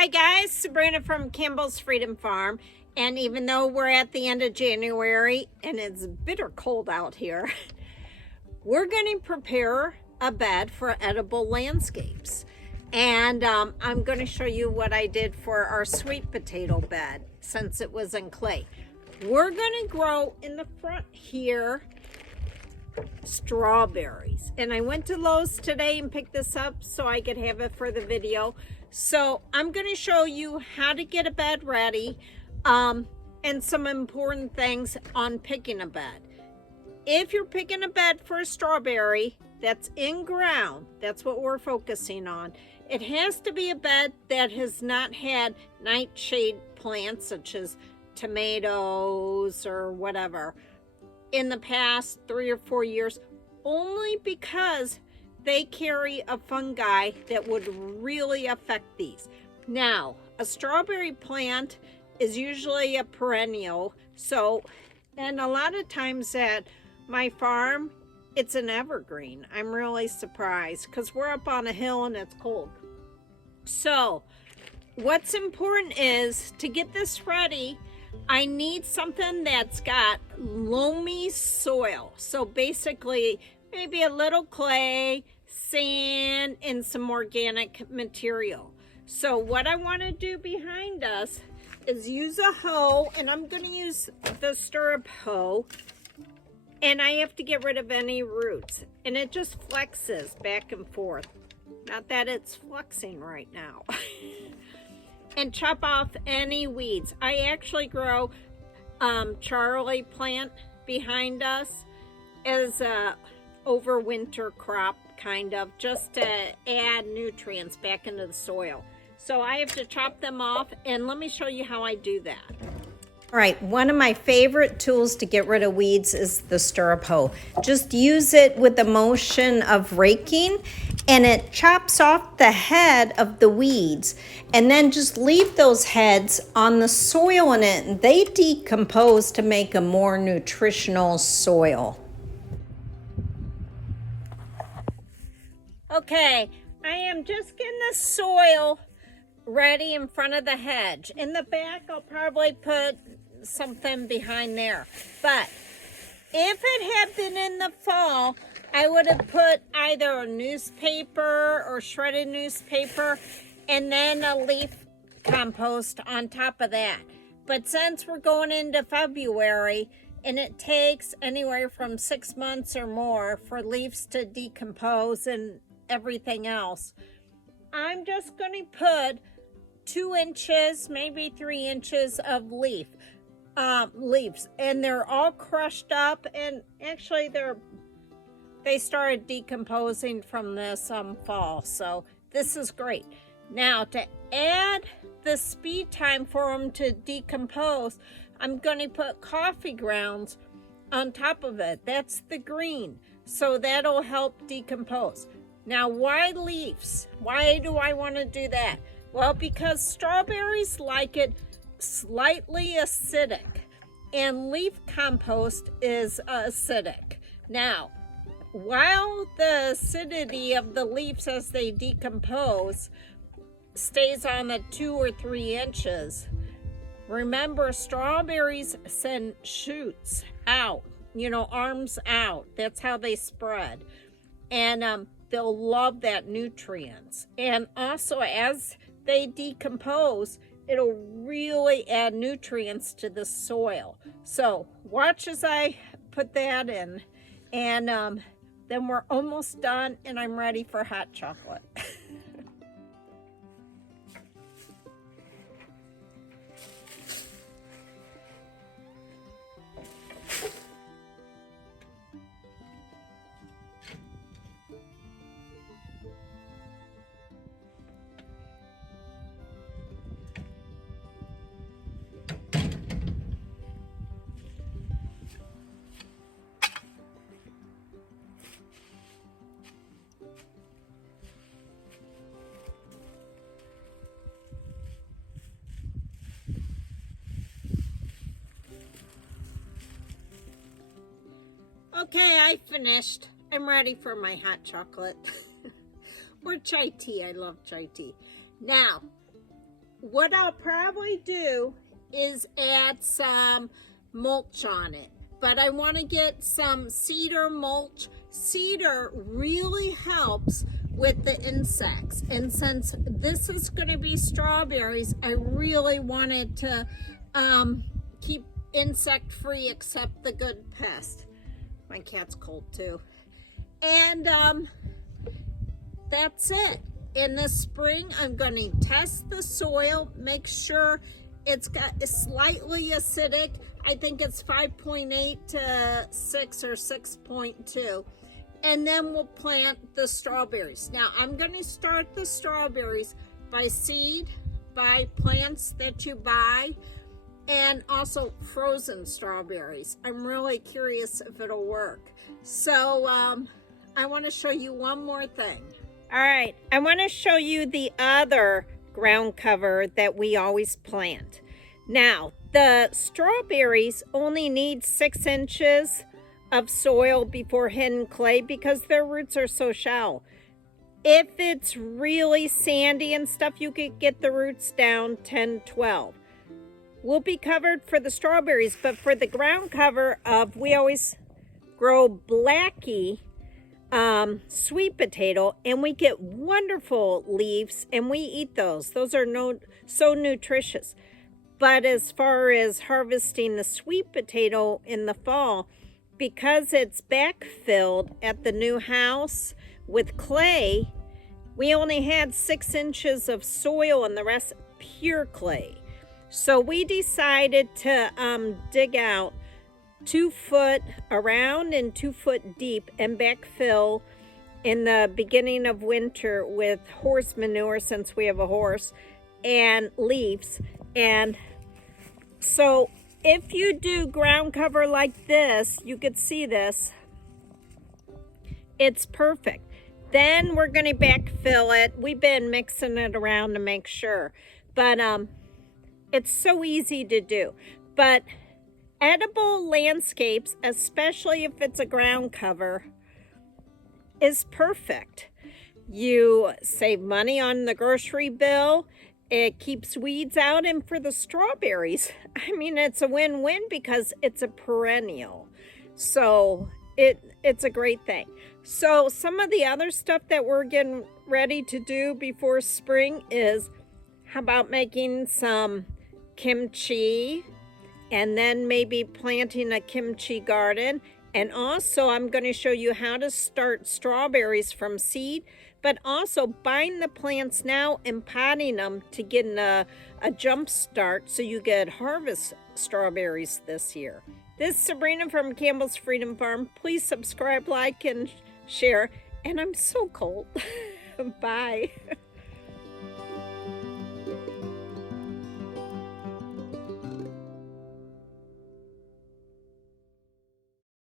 Hi guys, Sabrina from Campbell's Freedom Farm. And even though we're at the end of January and it's bitter cold out here, we're going to prepare a bed for edible landscapes. And I'm going to show you what I did for our sweet potato bed since it was in clay. We're going to grow in the front here strawberries. And I went to Lowe's today and picked this up so I could have it for the video. So I'm going to show you how to get a bed ready and some important things on picking a bed. If you're picking a bed for a strawberry that's in ground, that's what we're focusing on. It has to be a bed that has not had nightshade plants such as tomatoes or whatever in the past 3 or 4 years, only because they carry a fungi that would really affect these. Now, a strawberry plant is usually a perennial, and a lot of times at my farm, it's an evergreen. I'm really surprised because we're up on a hill and it's cold. So, what's important is to get this ready, I need something that's got loamy soil. So basically, maybe a little clay, sand, and some organic material. So what I want to do behind us is use a hoe, and I'm going to use the stirrup hoe, and I have to get rid of any roots. And it just flexes back and forth. Not that it's flexing right now. And chop off any weeds. I actually grow Charlie plant behind us as a overwinter crop, kind of, just to add nutrients back into the soil. So I have to chop them off, and let me show you how I do that. All right, one of my favorite tools to get rid of weeds is the stirrup hoe. Just use it with the motion of raking, and it chops off the head of the weeds, and then just leave those heads on the soil in it, and they decompose to make a more nutritional soil. Okay, I am just getting the soil ready in front of the hedge. In the back, I'll probably put something behind there. But if it had been in the fall, I would have put either a newspaper or shredded newspaper and then a leaf compost on top of that. But since we're going into February and it takes anywhere from 6 months or more for leaves to decompose and everything else, I'm just going to put 2 inches, maybe 3 inches of leaves, and they're all crushed up, and actually they started decomposing from this fall, so this is great. Now, to add the speed time for them to decompose, I'm going to put coffee grounds on top of it. That's the green, so that'll help decompose. Now, why leaves? Why do I want to do that? Well, because strawberries like it slightly acidic, and leaf compost is acidic. Now, while the acidity of the leaves as they decompose stays on the 2 or 3 inches, remember strawberries send shoots out, arms out. That's how they spread. And they'll love that nutrients. And also as they decompose, it'll really add nutrients to the soil. So watch as I put that in, and then we're almost done, and I'm ready for hot chocolate. Okay, I finished. I'm ready for my hot chocolate. Or chai tea. I love chai tea. Now, what I'll probably do is add some mulch on it. But I want to get some cedar mulch. Cedar really helps with the insects. And since this is going to be strawberries, I really wanted to keep insect free except the good pest. My cat's cold too. And that's it. In the spring, I'm going to test the soil, make sure it's slightly acidic. I think it's 5.8 to 6 or 6.2. And then we'll plant the strawberries. Now, I'm going to start the strawberries by seed, by plants that you buy, and also frozen strawberries. I'm really curious if it'll work. So I want to show you one more thing. All right, I want to show you the other ground cover that we always plant. Now, the strawberries only need 6 inches of soil before hidden clay because their roots are so shallow. If it's really sandy and stuff, you could get the roots down 10, 12. We'll be covered for the strawberries, but for the ground cover we always grow Blackie sweet potato, and we get wonderful leaves, and we eat those. Those are so nutritious. But as far as harvesting the sweet potato in the fall, because it's backfilled at the new house with clay, we only had 6 inches of soil and the rest pure clay. So we decided to dig out 2 foot around and 2 foot deep and backfill in the beginning of winter with horse manure, since we have a horse, and leaves. And so if you do ground cover like this, you could see this, it's perfect. Then we're going to backfill it. We've been mixing it around to make sure, but it's so easy to do. But edible landscapes, especially if it's a ground cover, is perfect. You save money on the grocery bill. It keeps weeds out, and for the strawberries, I mean, it's a win-win because it's a perennial. So it's a great thing. So some of the other stuff that we're getting ready to do before spring is, how about making some kimchi, and then maybe planting a kimchi garden. And also I'm going to show you how to start strawberries from seed, but also buying the plants now and potting them to get a jump start so you could harvest strawberries this year. This is Sabrina from Campbell's Freedom Farm. Please subscribe, like, and share. And I'm so cold. Bye.